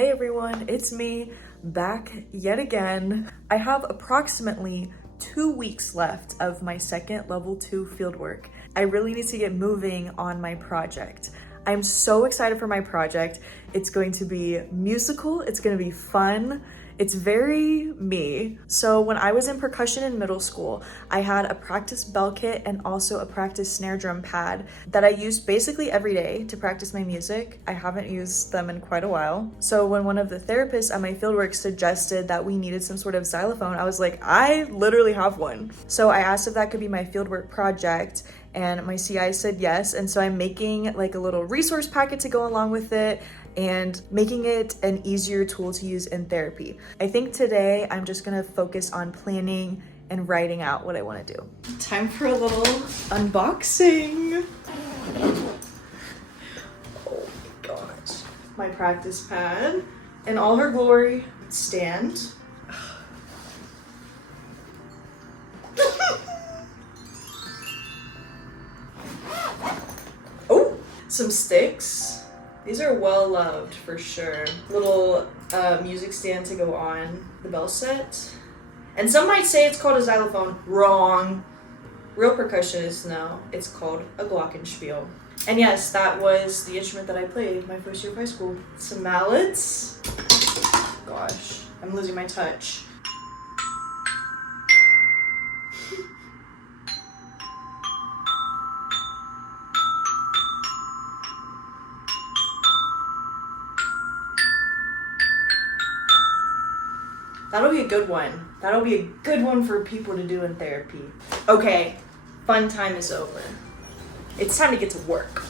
Hey everyone, it's me, back yet again. I have approximately 2 weeks left of my second level 2 fieldwork. I really need to get moving on my project. I'm so excited for my project. It's going to be musical, it's going to be fun. It's very me. So when I was in percussion in middle school, I had a practice bell kit and also a practice snare drum pad that I used basically every day to practice my music. I haven't used them in quite a while. So when one of the therapists at my fieldwork suggested that we needed some sort of xylophone, I was like, I literally have one. So I asked if that could be my fieldwork project, and my CI said yes. And so I'm making like a little resource packet to go along with it and making it an easier tool to use in therapy. I think today I'm just gonna focus on planning and writing out what I wanna do. Time for a little unboxing. Oh my gosh. My practice pad in all her glory. Stand. Oh, some sticks. These are well loved for sure. Little music stand to go on the bell set. And some might say it's called a xylophone. Wrong. Real percussionists know it's called a glockenspiel. And yes, that was the instrument that I played my first year of high school. Some mallets. Gosh, I'm losing my touch. That'll be a good one. That'll be a good one for people to do in therapy. Okay, fun time is over. It's time to get to work.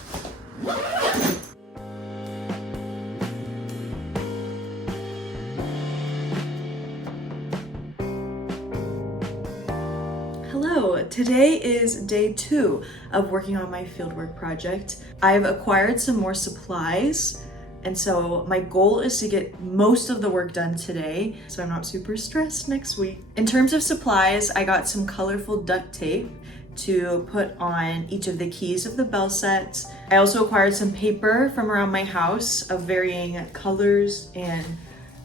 Hello, today is day 2 of working on my fieldwork project. I've acquired some more supplies. And so my goal is to get most of the work done today, so I'm not super stressed next week. In terms of supplies, I got some colorful duct tape to put on each of the keys of the bell sets. I also acquired some paper from around my house of varying colors and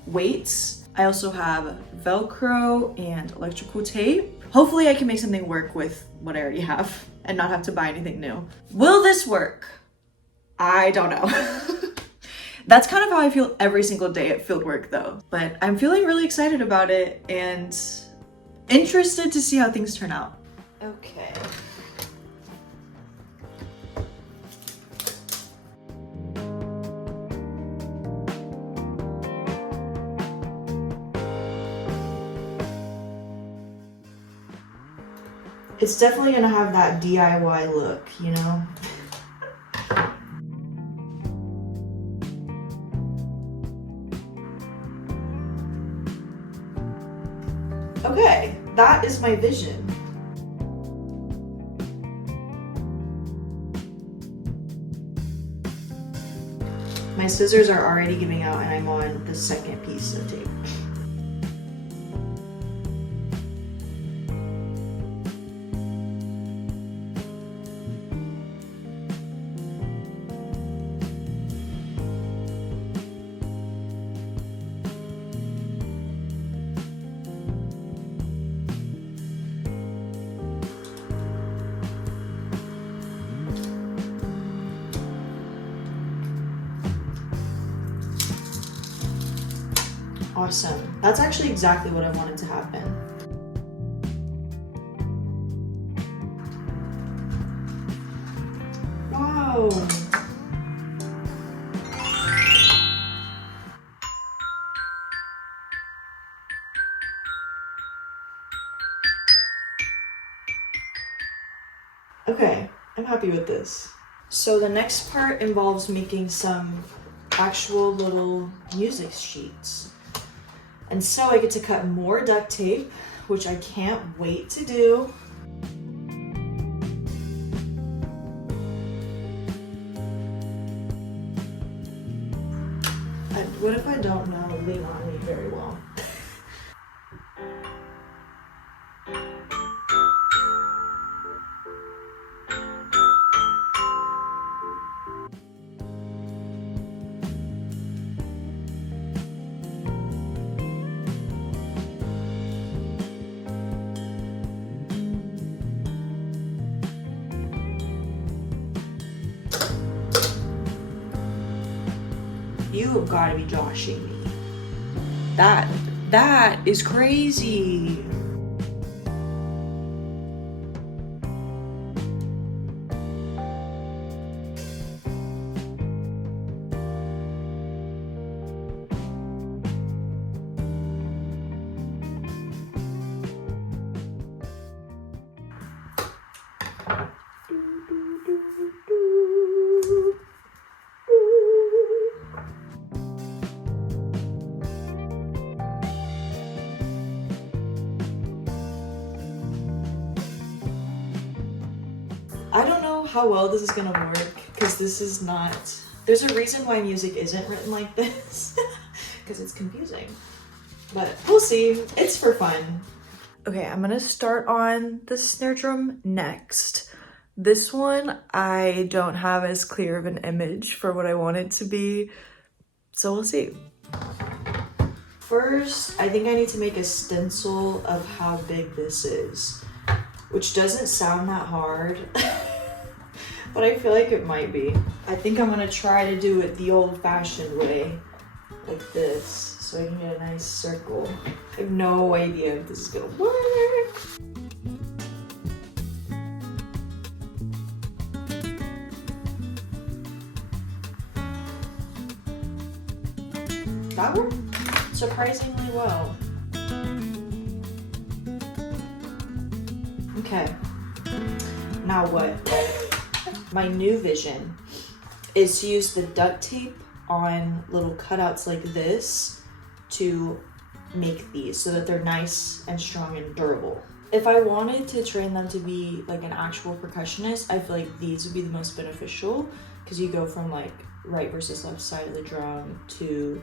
weights. I also have Velcro and electrical tape. Hopefully I can make something work with what I already have and not have to buy anything new. Will this work? I don't know. That's kind of how I feel every single day at fieldwork though. But I'm feeling really excited about it and interested to see how things turn out. Okay. It's definitely gonna have that DIY look, you know? Okay, that is my vision. My scissors are already giving out and I'm on the second piece of tape. Awesome. That's actually exactly what I wanted to happen. Wow. Okay, I'm happy with this. So the next part involves making some actual little music sheets. And so I get to cut more duct tape, which I can't wait to do. What if I don't know lean on me very well? You have got to be joshing me. That is crazy. I don't know how well this is gonna work because this is not, there's a reason why music isn't written like this because it's confusing, but we'll see. It's for fun. Okay, I'm gonna start on the snare drum next. This one, I don't have as clear of an image for what I want it to be, so we'll see. First, I think I need to make a stencil of how big this is, which doesn't sound that hard, but I feel like it might be. I think I'm gonna try to do it the old-fashioned way, like this, so I can get a nice circle. I have no idea if this is gonna work. That worked surprisingly well. Okay, now what? My new vision is to use the duct tape on little cutouts like this to make these so that they're nice and strong and durable. If I wanted to train them to be like an actual percussionist, I feel like these would be the most beneficial because you go from like right versus left side of the drum to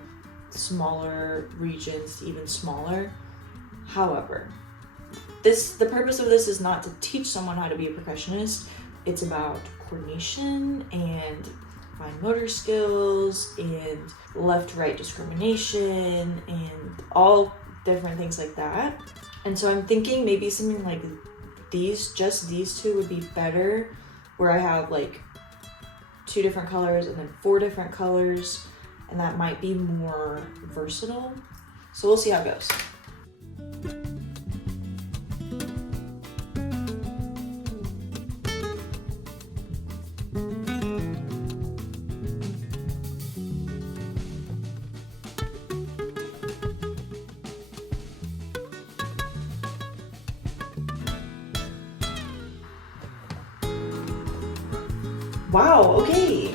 smaller regions to even smaller. However, the purpose of this is not to teach someone how to be a percussionist. It's about coordination and fine motor skills and left-right discrimination and all different things like that. And so I'm thinking maybe something like these, just these two would be better, where I have like 2 different colors and then 4 different colors, and that might be more versatile. So we'll see how it goes. Wow, okay.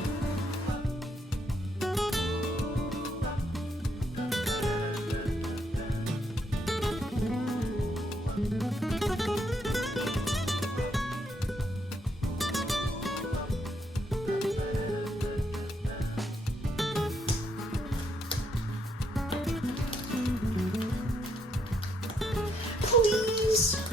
Please.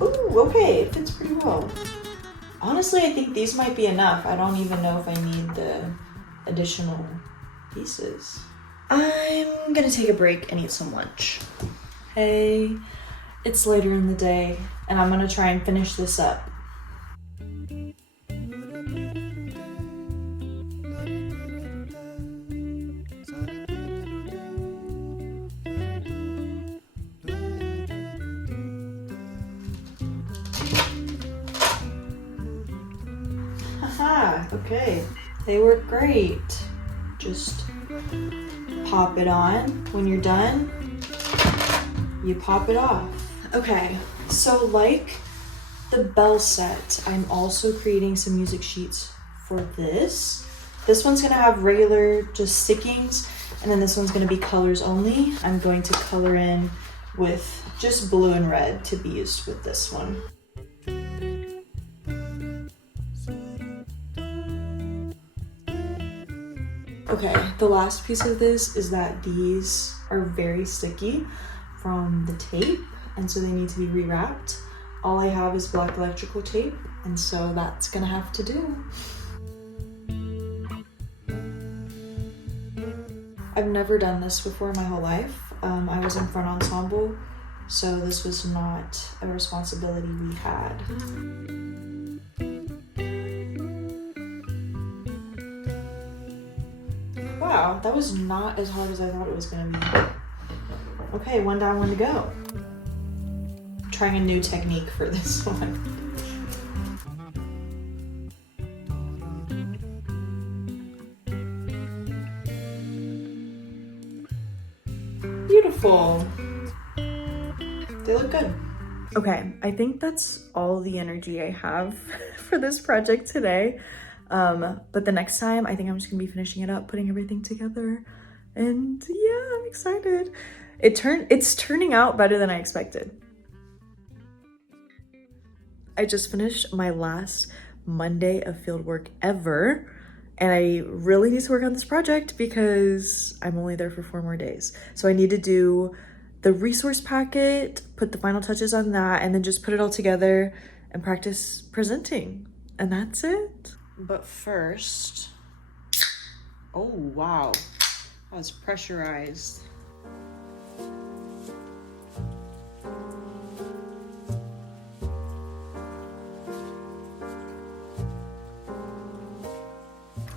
Ooh, okay, it fits pretty well. Honestly, I think these might be enough. I don't even know if I need the additional pieces. I'm gonna take a break and eat some lunch. Hey, it's later in the day, and I'm gonna try and finish this up. Haha, okay. They work great. Just pop it on. When you're done, you pop it off. Okay, so like the bell set, I'm also creating some music sheets for this. This one's gonna have regular just stickings, and then this one's gonna be colors only. I'm going to color in with just blue and red to be used with this one. Okay, the last piece of this is that these are very sticky from the tape, and so they need to be rewrapped. All I have is black electrical tape, and so that's gonna have to do. I've never done this before in my whole life. I was in front ensemble, so this was not a responsibility we had. Wow, that was not as hard as I thought it was gonna be. Okay, one down, one to go. Trying a new technique for this one. Beautiful. They look good. Okay, I think that's all the energy I have for this project today. But the next time, I think I'm just gonna be finishing it up, putting everything together. And yeah, I'm excited. It's turning out better than I expected. I just finished my last Monday of field work ever. And I really need to work on this project because I'm only there for 4 more days. So I need to do the resource packet, put the final touches on that, and then just put it all together and practice presenting. And that's it. But first, oh wow, that was pressurized.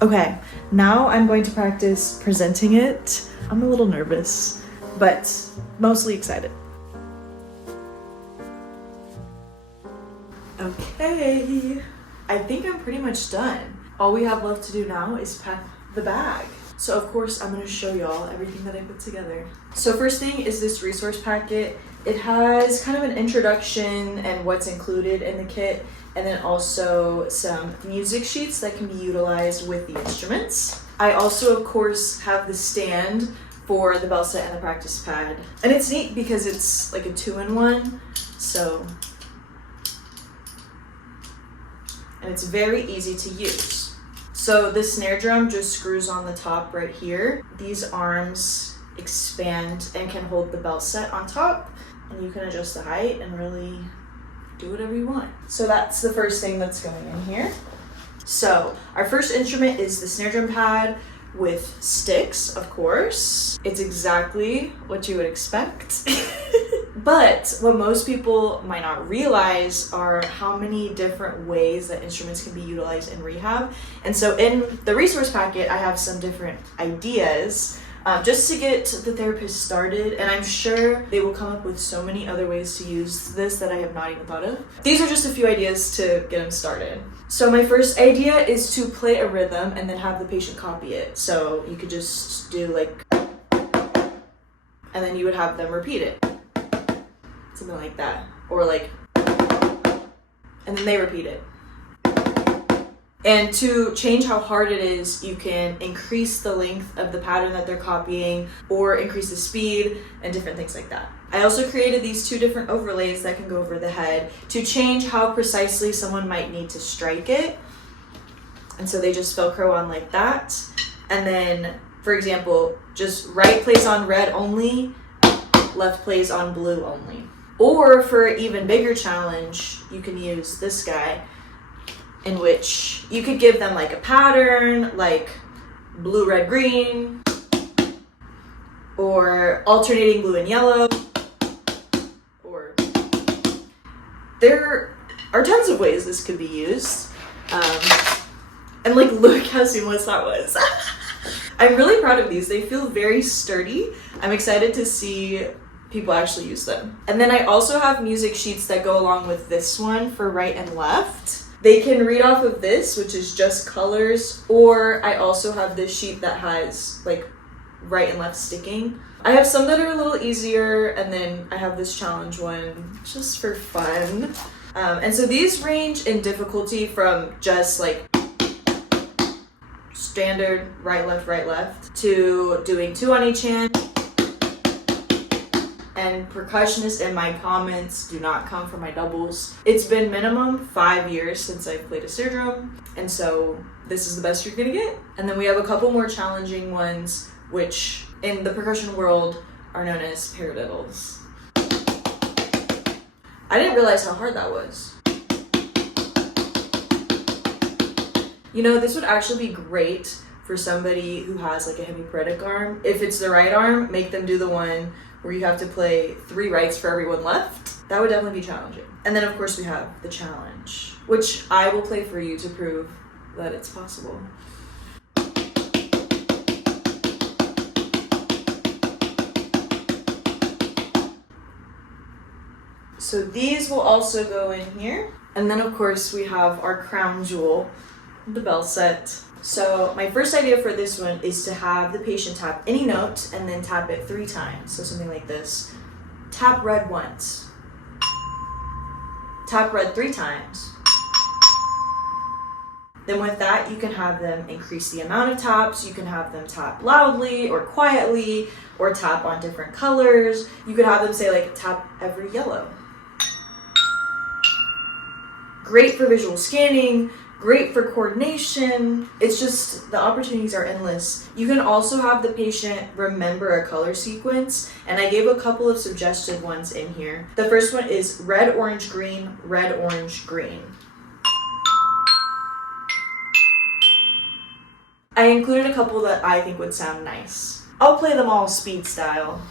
Okay, now I'm going to practice presenting it. I'm a little nervous, but mostly excited. Okay, I think I'm pretty much done. All we have left to do now is pack the bag. So of course, I'm gonna show y'all everything that I put together. So first thing is this resource packet. It has kind of an introduction and what's included in the kit, and then also some music sheets that can be utilized with the instruments. I also, of course, have the stand for the bell set and the practice pad. And it's neat because it's like a 2-in-1, so. And it's very easy to use. So the snare drum just screws on the top right here. These arms expand and can hold the bell set on top, and you can adjust the height and really do whatever you want. So that's the first thing that's going in here. So our first instrument is the snare drum pad with sticks, of course. It's exactly what you would expect. But what most people might not realize are how many different ways that instruments can be utilized in rehab. And so in the resource packet, I have some different ideas just to get the therapist started, and I'm sure they will come up with so many other ways to use this that I have not even thought of. These are just a few ideas to get them started. So my first idea is to play a rhythm and then have the patient copy it. So you could just do like, and then you would have them repeat it. Something like that. Or like, and then they repeat it. And to change how hard it is, you can increase the length of the pattern that they're copying or increase the speed and different things like that. I also created these 2 different overlays that can go over the head to change how precisely someone might need to strike it. And so they just Velcro on like that. And then, for example, just right plays on red only, left plays on blue only. Or for an even bigger challenge, you can use this guy, in which you could give them like a pattern, like blue, red, green, or alternating blue and yellow, or there are tons of ways this could be used. And like, look how seamless that was. I'm really proud of these. They feel very sturdy. I'm excited to see people actually use them. And then I also have music sheets that go along with this one for right and left. They can read off of this, which is just colors, or I also have this sheet that has like right and left sticking. I have some that are a little easier, and then I have this challenge one just for fun. And so these range in difficulty from just like standard right, left, to doing 2 on each hand. And percussionists in my comments do not come from my doubles. It's been minimum 5 years since I've played a snare drum, and so this is the best you're gonna get. And then we have a couple more challenging ones, which in the percussion world are known as paradiddles. I didn't realize how hard that was. You know, this would actually be great for for somebody who has like a hemiparetic arm. If it's the right arm, make them do the one where you have to play 3 rights for every 1 left. That would definitely be challenging. And then of course we have the challenge, which I will play for you to prove that it's possible. So these will also go in here. And then of course we have our crown jewel, the bell set. So my first idea for this one is to have the patient tap any note and then tap it 3 times. So something like this. Tap red once. Tap red 3 times. Then with that, you can have them increase the amount of taps. You can have them tap loudly or quietly, or tap on different colors. You could have them say like, tap every yellow. Great for visual scanning, great for coordination. It's just, the opportunities are endless. You can also have the patient remember a color sequence, and I gave a couple of suggested ones in here. The first one is red, orange, green, red, orange, green. I included a couple that I think would sound nice. I'll play them all speed style.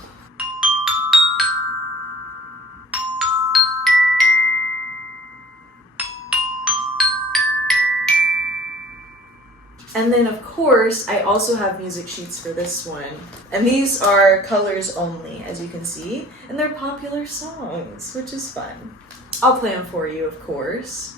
And then of course, I also have music sheets for this one. And these are colors only, as you can see, and they're popular songs, which is fun. I'll play them for you, of course.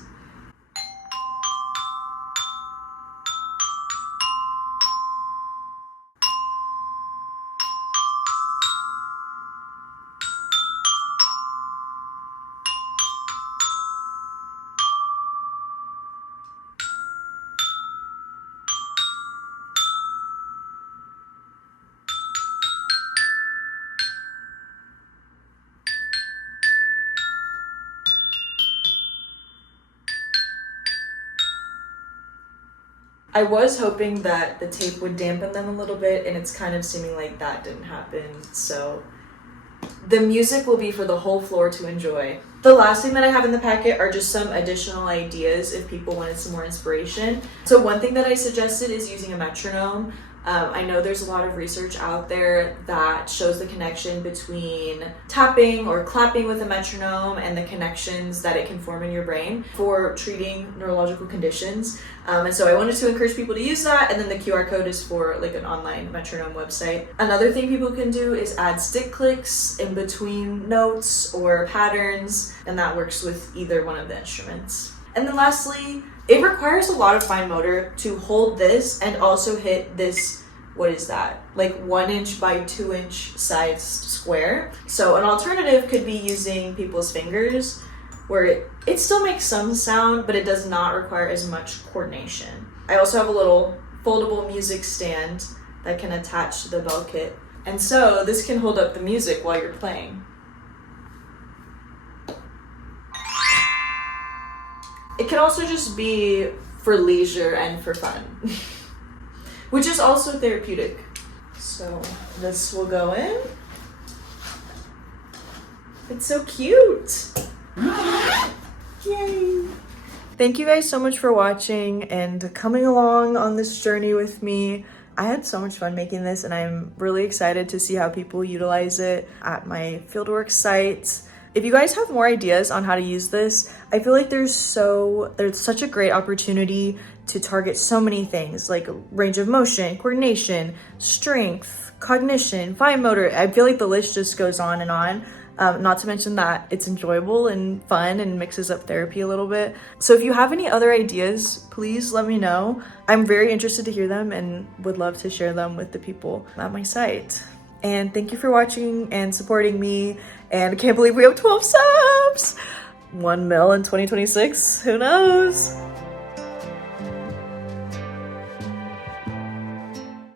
I was hoping that the tape would dampen them a little bit, and it's kind of seeming like that didn't happen, so the music will be for the whole floor to enjoy. The last thing that I have in the packet are just some additional ideas if people wanted some more inspiration. So one thing that I suggested is using a metronome. I know there's a lot of research out there that shows the connection between tapping or clapping with a metronome and the connections that it can form in your brain for treating neurological conditions. And so I wanted to encourage people to use that, and then the QR code is for like an online metronome website. Another thing people can do is add stick clicks in between notes or patterns, and that works with either one of the instruments. And then lastly, it requires a lot of fine motor to hold this and also hit this, what is that? Like 1 inch by 2 inch sized square. So an alternative could be using people's fingers, where it still makes some sound, but it does not require as much coordination. I also have a little foldable music stand that can attach to the bell kit. And so this can hold up the music while you're playing. It can also just be for leisure and for fun, which is also therapeutic. So this will go in. It's so cute. Yay. Thank you guys so much for watching and coming along on this journey with me. I had so much fun making this, and I'm really excited to see how people utilize it at my fieldwork site. If you guys have more ideas on how to use this, I feel like there's such a great opportunity to target so many things like range of motion, coordination, strength, cognition, fine motor. I feel like the list just goes on and on. Not to mention that it's enjoyable and fun and mixes up therapy a little bit. So if you have any other ideas, please let me know. I'm very interested to hear them and would love to share them with the people at my site. And thank you for watching and supporting me. And I can't believe we have 12 subs! 1 mil in 2026, who knows?